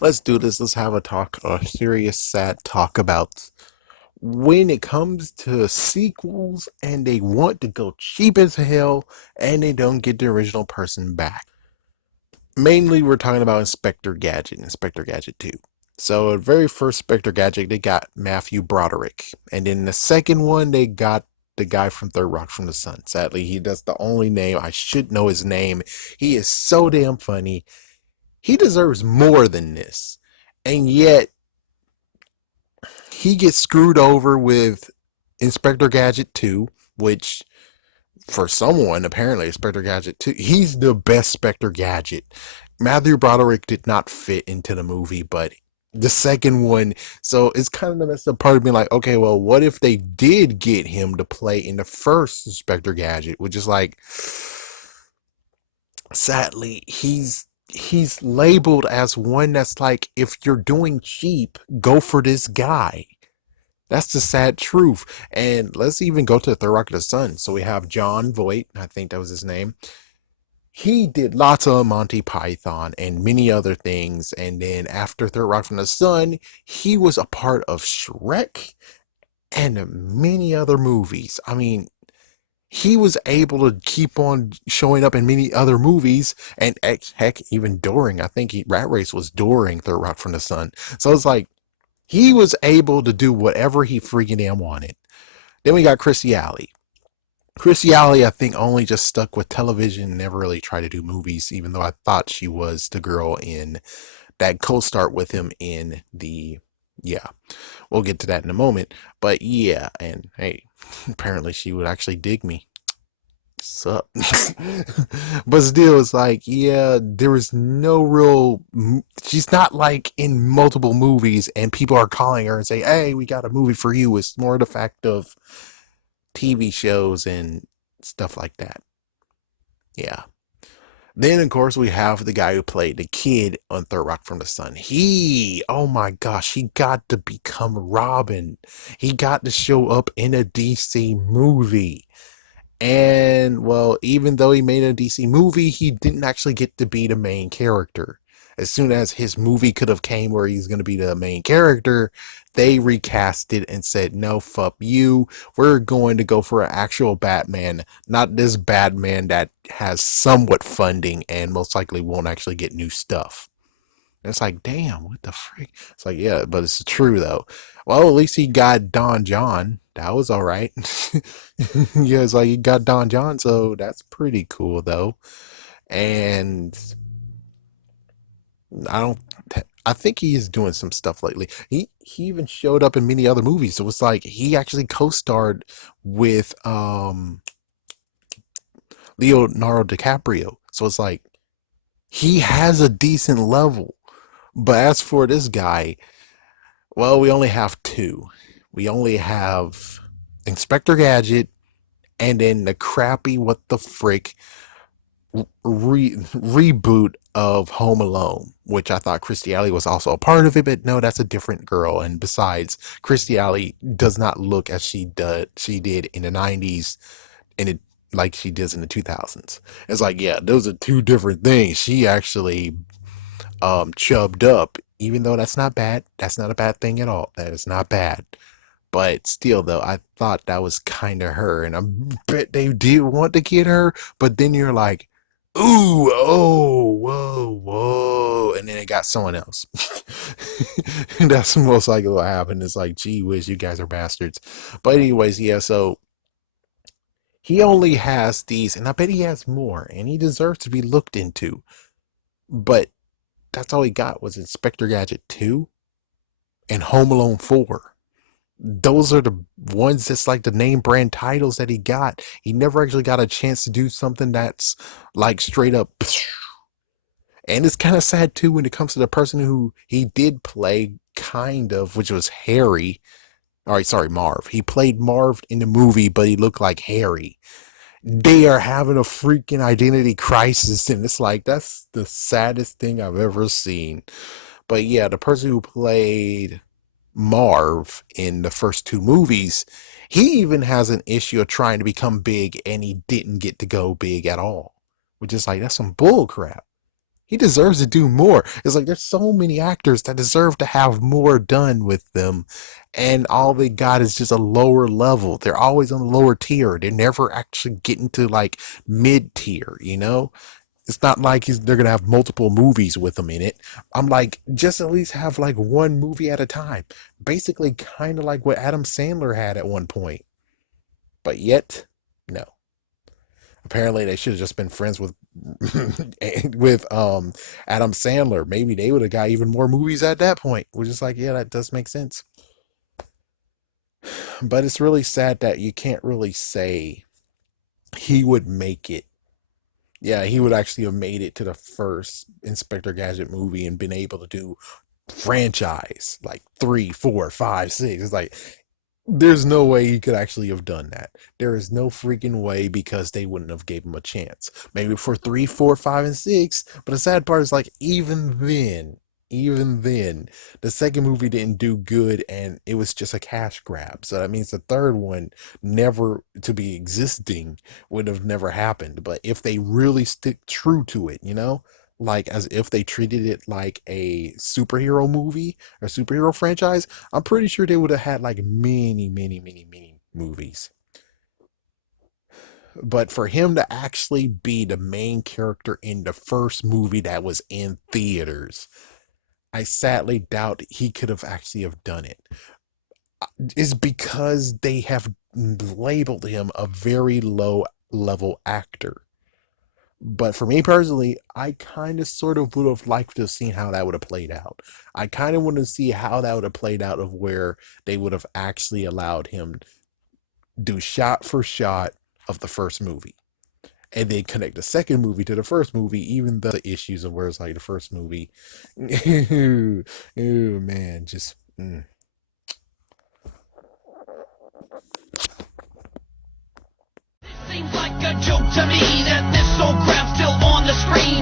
Let's do this. Let's have a serious, sad talk about when it comes to sequels and they want to go cheap as hell and they don't get the original person back. Mainly, we're talking about Inspector Gadget, Inspector Gadget 2. So, the very first Inspector Gadget, they got Matthew Broderick. And then the second one, they got the guy from Third Rock from the Sun. Sadly, that's the only name. I should know his name. He is so damn funny. He deserves more than this. And yet, he gets screwed over with Inspector Gadget 2, which for someone, apparently Inspector Gadget 2, he's the best Spectre Gadget. Matthew Broderick did not fit into the movie, but the second one, so it's kind of the messed up part of being like, okay, well, what if they did get him to play in the first Inspector Gadget, which is like, sadly, he's labeled as one that's like, if you're doing cheap, go for this guy. That's the sad truth. And let's even go to the Third Rock of the Sun. So we have John Voight, I think that was his name. He did lots of Monty Python and many other things. And then after Third Rock from the Sun, he was a part of Shrek and many other movies. I mean, he was able to keep on showing up in many other movies, and heck, even during, I think Rat Race was during Third Rock from the Sun. So it's like, he was able to do whatever he freaking damn wanted. Then we got Chrissy Alley. Chrissy Alley, I think, only just stuck with television, never really tried to do movies, even though I thought she was the girl in that co-starred with him in the. Yeah, we'll get to that in a moment. But yeah, and hey, apparently she would actually dig me. Sup? But still, it's like, yeah, there is no real. She's not like in multiple movies, and people are calling her and say, "Hey, we got a movie for you." It's more the fact of TV shows and stuff like that. Yeah. Then, of course, we have the guy who played the kid on Third Rock from the Sun. Oh my gosh, he got to become Robin. He got to show up in a DC movie. And well, even though he made a DC movie, he didn't actually get to be the main character. As soon as his movie could have came where he's going to be the main character, they recast it and said, "No, fuck you. We're going to go for an actual Batman, not this Batman that has somewhat funding and most likely won't actually get new stuff." And it's like, damn, what the freak? It's like, yeah, but it's true though. Well, at least he got Don John. That was all right. Yeah, it's like he got Don John, so that's pretty cool though. And I don't. I think he is doing some stuff lately. He even showed up in many other movies. So it's like he actually co-starred with Leonardo DiCaprio. So it's like he has a decent level. But as for this guy, well, we only have two. We only have Inspector Gadget and then the crappy what the frick reboot of Home Alone, which I thought Christy Alley was also a part of it, but no, that's a different girl. And besides, Christy Alley does not look as she did in the 90s and it like she does in the 2000s. It's like, yeah, those are two different things. She actually chubbed up, even though that's not bad. That's not a bad thing at all. That is not bad. But still, though, I thought that was kind of her, and I bet they did want to get her. But then you're like, ooh, oh, whoa, whoa, and then it got someone else. And that's most likely what happened. It's like, gee whiz, you guys are bastards. But anyways, yeah. So he only has these, and I bet he has more, and he deserves to be looked into. But that's all he got was Inspector Gadget 2 and Home Alone 4. Those are the ones that's like the name brand titles that he got. He never actually got a chance to do something that's like straight up. And it's kind of sad too when it comes to the person who he did play, kind of, which was Harry. All right, sorry, Marv. He played Marv in the movie, but he looked like Harry. They are having a freaking identity crisis, and it's like that's the saddest thing I've ever seen. But yeah, the person who played Marv in the first two movies, he even has an issue of trying to become big and he didn't get to go big at all. Which is like, that's some bull crap. He deserves to do more. It's like there's so many actors that deserve to have more done with them, and all they got is just a lower level. They're always on the lower tier. They're never actually getting to like mid tier, you know? It's not like they're gonna have multiple movies with them in it. I'm like, just at least have like one movie at a time. Basically, kind of like what Adam Sandler had at one point. But yet, no. Apparently, they should have just been friends with with Adam Sandler. Maybe they would have got even more movies at that point. Which is like, yeah, that does make sense. But it's really sad that you can't really say he would make it. Yeah, he would actually have made it to the first Inspector Gadget movie and been able to do franchise like three, four, five, six. It's like there's no way he could actually have done that. There is no freaking way because they wouldn't have gave him a chance. Maybe for three, four, five, and six. But the sad part is like even then, the second movie didn't do good and it was just a cash grab. So that means the third one never to be existing would have never happened. But if they really stick true to it, like as if they treated it like a superhero movie or superhero franchise, I'm pretty sure they would have had like many, many, many, many movies. But for him to actually be the main character in the first movie that was in theaters, I sadly doubt he could have actually have done it. Is because they have labeled him a very low level actor. But for me personally, I kind of sort of would have liked to have seen how that would have played out. I kind of want to see how that would have played out of where they would have actually allowed him do shot for shot of the first movie and then connect the second movie to the first movie, even though the issues of where it's like the first movie. Ooh, ooh man, just. Seems like a joke to me that this old crap's still on the screen.